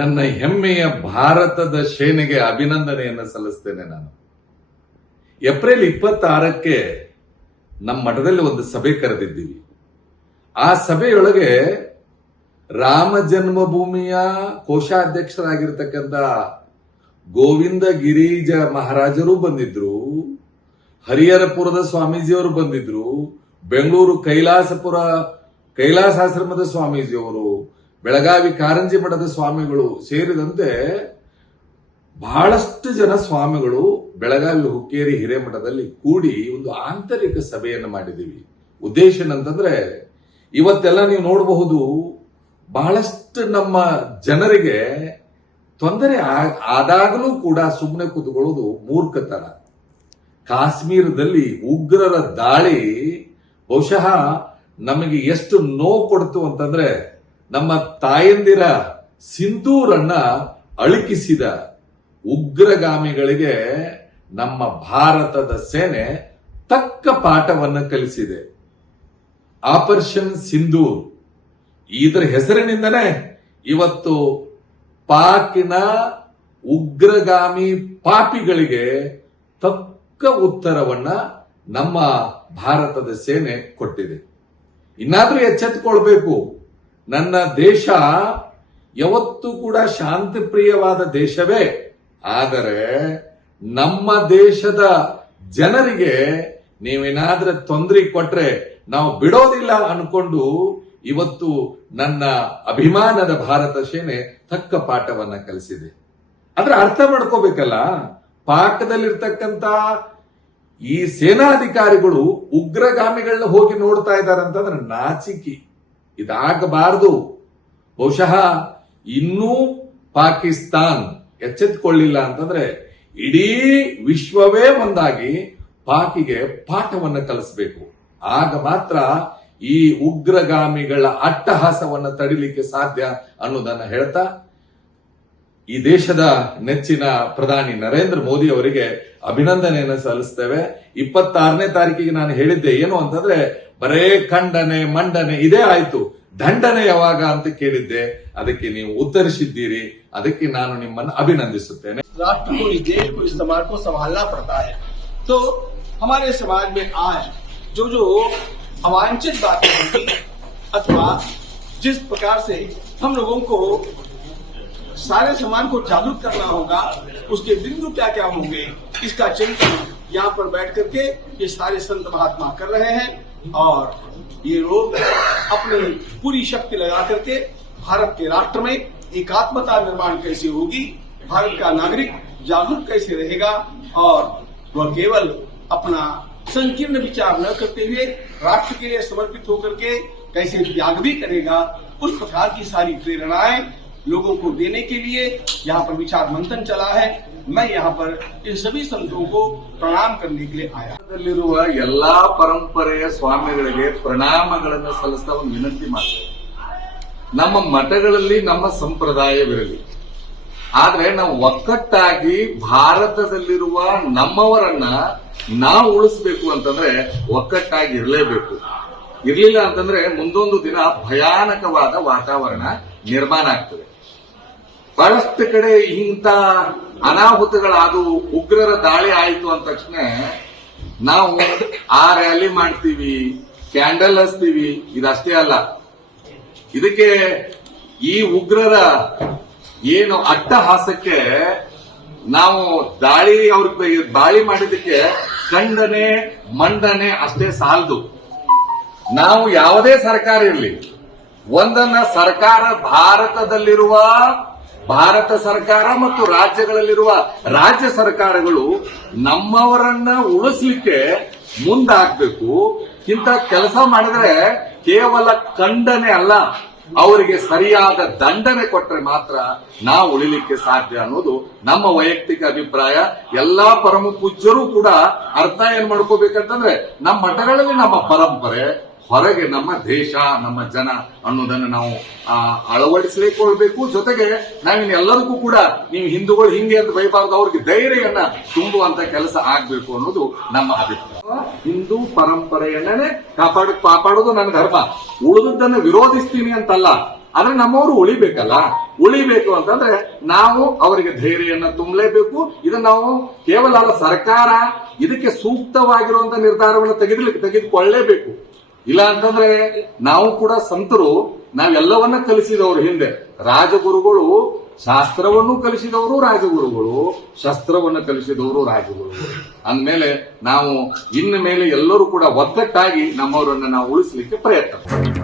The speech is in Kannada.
ನನ್ನ ಹೆಮ್ಮೆಯ ಭಾರತದ ಸೇನೆಗೆ ಅಭಿನಂದನೆಯನ್ನು ಸಲ್ಲಿಸ್ತೇನೆ ನಾನು. ಏಪ್ರಿಲ್ ಇಪ್ಪತ್ತಾರಕ್ಕೆ ನಮ್ಮ ಮಠದಲ್ಲಿ ಒಂದು ಸಭೆ ಕರೆದಿದ್ದೀವಿ. ಆ ಸಭೆಯೊಳಗೆ ರಾಮ ಜನ್ಮಭೂಮಿಯ ಕೋಶಾಧ್ಯಕ್ಷರಾಗಿರ್ತಕ್ಕಂಥ ಗೋವಿಂದ ಗಿರಿಜ ಮಹಾರಾಜರು ಬಂದಿದ್ರು, ಹರಿಹರಪುರದ ಸ್ವಾಮೀಜಿಯವರು ಬಂದಿದ್ರು, ಬೆಂಗಳೂರು ಕೈಲಾಸಪುರ ಕೈಲಾಸಾಶ್ರಮದ ಸ್ವಾಮೀಜಿಯವರು ಬೆಳಗಾವಿ ಕಾರಂಜಿ ಮಠದ ಸ್ವಾಮಿಗಳು ಸೇರಿದಂತೆ ಬಹಳಷ್ಟು ಜನ ಸ್ವಾಮಿಗಳು ಬೆಳಗಾವಿ ಹುಕ್ಕೇರಿ ಹಿರೇಮಠದಲ್ಲಿ ಕೂಡಿ ಒಂದು ಆಂತರಿಕ ಸಭೆಯನ್ನು ಮಾಡಿದ್ದೀವಿ. ಉದ್ದೇಶ ಏನಂತಂದ್ರೆ, ಇವತ್ತೆಲ್ಲ ನೀವು ನೋಡಬಹುದು, ಬಹಳಷ್ಟು ನಮ್ಮ ಜನರಿಗೆ ತೊಂದರೆ ಆದಾಗಲೂ ಕೂಡ ಸುಮ್ಮನೆ ಕೂತ್ಕೊಳ್ಳೋದು ಮೂರ್ಖತನ. ಕಾಶ್ಮೀರದಲ್ಲಿ ಉಗ್ರರ ದಾಳಿ, ಬಹುಶಃ ನಮಗೆ ಎಷ್ಟು ನೋವು ಕೊಡ್ತು ಅಂತಂದ್ರೆ ನಮ್ಮ ತಾಯಂದಿರ ಸಿಂಧೂರನ್ನ ಅಳುಕಿಸಿದ ಉಗ್ರಗಾಮಿಗಳಿಗೆ ನಮ್ಮ ಭಾರತದ ಸೇನೆ ತಕ್ಕ ಪಾಠವನ್ನು ಕಲಿಸಿದೆ. ಆಪರೇಷನ್ ಸಿಂಧೂರ್. ಇದರ ಹೆಸರಿನಿಂದನೇ ಇವತ್ತು ಪಾಕಿನ ಉಗ್ರಗಾಮಿ ಪಾಪಿಗಳಿಗೆ ತಕ್ಕ ಉತ್ತರವನ್ನ ನಮ್ಮ ಭಾರತದ ಸೇನೆ ಕೊಟ್ಟಿದೆ. ಇನ್ನಾದ್ರೂ ಎಚ್ಚೆತ್ತುಕೊಳ್ಬೇಕು ನನ್ನ ದೇಶ ಯಾವತ್ತೂ ಕೂಡ ಶಾಂತಿಪ್ರಿಯವಾದ ದೇಶವೇ. ಆದರೆ ನಮ್ಮ ದೇಶದ ಜನರಿಗೆ ನೀವೇನಾದ್ರೆ ತೊಂದರೆ ಕೊಟ್ರೆ ನಾವು ಬಿಡೋದಿಲ್ಲ ಅನ್ಕೊಂಡು ಇವತ್ತು ನನ್ನ ಅಭಿಮಾನದ ಭಾರತ ಸೇನೆ ತಕ್ಕ ಪಾಠವನ್ನ ಕಲಿಸಿದೆ. ಆದ್ರೆ ಅರ್ಥ ಮಾಡ್ಕೋಬೇಕಲ್ಲ? ಪಾಕದಲ್ಲಿರ್ತಕ್ಕಂತ ಈ ಸೇನಾಧಿಕಾರಿಗಳು ಉಗ್ರಗಾಮಿಗಳನ್ನ ಹೋಗಿ ನೋಡ್ತಾ ಇದ್ದಾರೆ ಅಂತಂದ್ರೆ ನಾಚಿಕೆ. ಇದಾಗಬಾರದು. ಬಹುಶಃ ಇನ್ನೂ ಪಾಕಿಸ್ತಾನ್ ಎಚ್ಚೆತ್ತುಕೊಳ್ಳಿಲ್ಲ ಅಂತಂದ್ರೆ ಇಡೀ ವಿಶ್ವವೇ ಒಂದಾಗಿ ಪಾಕಿಗೆ ಪಾಠವನ್ನ ಕಲಿಸಬೇಕು. ಆಗ ಮಾತ್ರ ಈ ಉಗ್ರಗಾಮಿಗಳ ಅಟ್ಟಹಾಸವನ್ನ ತಡಿಲಿಕ್ಕೆ ಸಾಧ್ಯ ಅನ್ನೋದನ್ನ ಹೇಳ್ತಾ, ಈ ದೇಶದ ನೆಚ್ಚಿನ ಪ್ರಧಾನಿ ನರೇಂದ್ರ ಮೋದಿ ಅವರಿಗೆ ಅಭಿನಂದನೆಯನ್ನು ಸಲ್ಲಿಸ್ತೇವೆ. ಇಪ್ಪತ್ತಾರನೇ ತಾರೀಕಿಗೆ ನಾನು ಹೇಳಿದ್ದೆ ಏನು ಅಂತಂದ್ರೆ ಬರೇ ಖಂಡನೆ ಮಂಡನೆ ಇದೇ ಆಯ್ತು ದಂಡನೆ ಯಾವಾಗ ಅಂತ ಕೇಳಿದ್ದೆ ಅದಕ್ಕೆ ನೀವು ಉತ್ತರಿಸಿದ್ದೀರಿ ಅದಕ್ಕೆ ನಾನು ನಿಮ್ಮನ್ನು ಅಭಿನಂದಿಸುತ್ತೇನೆ राष्ट्र को इस देश को इस समाज को संभालना पड़ता है तो हमारे समाज में आज जो जो अवांछित बातें होंगी अथवा जिस प्रकार से हम लोगों को सारे समाज को जागरूक करना होगा उसके बिंदु क्या क्या होंगे इसका चिंतन यहाँ पर बैठ करके ये सारे संत महात्मा कर रहे हैं और ये लोग अपनी पूरी शक्ति लगा करके भारत के राष्ट्र में एकात्मता निर्माण कैसे होगी, भारत का नागरिक जागरूक कैसे रहेगा और वह केवल अपना संकीर्ण विचार न करते हुए राष्ट्र के लिए समर्पित होकर के कैसे त्याग भी करेगा, उस प्रकार की सारी प्रेरणाएँ लोगों को देने के लिए यहाँ पर विचार मंथन चला है। मैं यहाँ पर इन सभी संतों को प्रणाम करने के लिए आया ಭಾರತದಲ್ಲಿರುವ ಎಲ್ಲಾ ಪರಂಪರೆಯ ಸ್ವಾಮಿಗಳಿಗೆ ಪ್ರಣಾಮಗಳನ್ನು ಸಲ್ಲಿಸ್ತಾ ಒಂದು ವಿನಂತಿ ಮಾಡ್ತೇವೆ ನಮ್ಮ ಮಠಗಳಲ್ಲಿ ನಮ್ಮ ಸಂಪ್ರದಾಯವಿರಲಿ ಆದ್ರೆ ನಾವು ಒಕ್ಕಟ್ಟಾಗಿ ಭಾರತದಲ್ಲಿರುವ ನಮ್ಮವರನ್ನ ನಾವು ಉಳಿಸ್ಬೇಕು ಅಂತಂದ್ರೆ ಒಕ್ಕಟ್ಟಾಗಿ ಇರಲೇಬೇಕು ಇರ್ಲಿಲ್ಲ ಅಂತಂದ್ರೆ ಮುಂದೊಂದು ದಿನ ಭಯಾನಕವಾದ ವಾತಾವರಣ ನಿರ್ಮಾಣ ಆಗ್ತದೆ ಬಹಳಷ್ಟು ಕಡೆ ಇಂಥ ಅನಾಹುತಗಳಾದವು. ಉಗ್ರರ ದಾಳಿ ಆಯಿತು ಅಂದ ತಕ್ಷಣ ನಾವು ಆ ರ್ಯಾಲಿ ಮಾಡ್ತೀವಿ ಕ್ಯಾಂಡಲ್ ಹಚ್ತೀವಿ. ಇದಷ್ಟೇ ಅಲ್ಲ. ಇದಕ್ಕೆ ಈ ಉಗ್ರರ ಏನು ಅಟ್ಟಹಾಸಕ್ಕೆ ನಾವು ದಾಳಿ ಅವ್ರ ದಾಳಿ ಮಾಡಿದಕ್ಕೆ ಖಂಡನೆ, ಮಂಡನೆ ಅಷ್ಟೇ ಸಾಲದು. ನಾವು ಯಾವುದೇ ಸರ್ಕಾರ ಇರಲಿ, ಒಂದನ್ನ ಸರ್ಕಾರ ಭಾರತದಲ್ಲಿರುವ ಭಾರತ ಸರ್ಕಾರ ಮತ್ತು ರಾಜ್ಯಗಳಲ್ಲಿರುವ ರಾಜ್ಯ ಸರ್ಕಾರಗಳು ನಮ್ಮವರನ್ನ ಉಳಿಸ್ಲಿಕ್ಕೆ ಮುಂದಾಗಬೇಕು. ಇಂತ ಕೆಲಸ ಮಾಡಿದ್ರೆ ಕೇವಲ ಖಂಡನೆ ಅಲ್ಲ, ಅವರಿಗೆ ಸರಿಯಾದ ದಂಡನೆ ಕೊಟ್ಟರೆ ಮಾತ್ರ ನಾವು ಉಳಿಲಿಕ್ಕೆ ಸಾಧ್ಯ ಅನ್ನೋದು ನಮ್ಮ ವೈಯಕ್ತಿಕ ಅಭಿಪ್ರಾಯ. ಎಲ್ಲಾ ಪರಮ ಪೂಜ್ಯರು ಕೂಡ ಅರ್ಥ ಏನ್ ಮಾಡ್ಕೋಬೇಕಂತಂದ್ರೆ, ನಮ್ಮ ಮಠಗಳಲ್ಲಿ ನಮ್ಮ ಪರಂಪರೆ ಹೊರಗೆ ನಮ್ಮ ದೇಶ ನಮ್ಮ ಜನ ಅನ್ನೋದನ್ನ ನಾವು ಆ, ಅಳವಡಿಸಲಿಕೊಳ್ಬೇಕು. ಜೊತೆಗೆ ನಾವಿನ್ ಎಲ್ಲರಿಗೂ ಕೂಡ ನೀವು ಹಿಂದೂಗಳು ಹಿಂಗೆ ಅಂತ ಬೈಬಾರ್ದು. ಅವ್ರಿಗೆ ಧೈರ್ಯವನ್ನ ತುಂಬುವಂತ ಕೆಲಸ ಆಗ್ಬೇಕು ಅನ್ನೋದು ನಮ್ಮ ಅಭಿಪ್ರಾಯ. ಹಿಂದೂ ಪರಂಪರೆಯನ್ನೇ ಕಾಪಾಡ ಕಾಪಾಡೋದು ನನ್ನ ಧರ್ಮ. ಉಳಿದದ್ದನ್ನು ವಿರೋಧಿಸ್ತೀನಿ ಅಂತಲ್ಲ. ಆದ್ರೆ ನಮ್ಮವರು ಉಳಿಬೇಕಲ್ಲ. ಉಳಿಬೇಕು ಅಂತಂದ್ರೆ ನಾವು ಅವರಿಗೆ ಧೈರ್ಯನ ತುಂಬಲೇಬೇಕು. ಇದನ್ನ ನಾವು ಕೇವಲ ಸರ್ಕಾರ ಇದಕ್ಕೆ ಸೂಕ್ತವಾಗಿರುವಂತ ನಿರ್ಧಾರವನ್ನು ತೆಗೆದಲಿಕ್ಕೆ ತೆಗೆದುಕೊಳ್ಳಲೇಬೇಕು ಇಲ್ಲ ಅಂತಂದ್ರೆ ನಾವು ಕೂಡ ಸಂತರು, ನಾವೆಲ್ಲವನ್ನ ಕಲಿಸಿದವರು ಹಿಂದೆ ರಾಜಗುರುಗಳು ಶಾಸ್ತ್ರವನ್ನು ಕಲಿಸಿದವರು ರಾಜಗುರುಗಳು, ಶಸ್ತ್ರವನ್ನು ಕಲಿಸಿದವರು ರಾಜಗುರುಗಳು ಅಂದ್ಮೇಲೆ ನಾವು ಇನ್ನು ಮೇಲೆ ಎಲ್ಲರೂ ಕೂಡ ಒಗ್ಗಟ್ಟಾಗಿ ನಮ್ಮವರನ್ನ ನಾವು ಉಳಿಸಲಿಕ್ಕೆ ಪ್ರಯತ್ನ.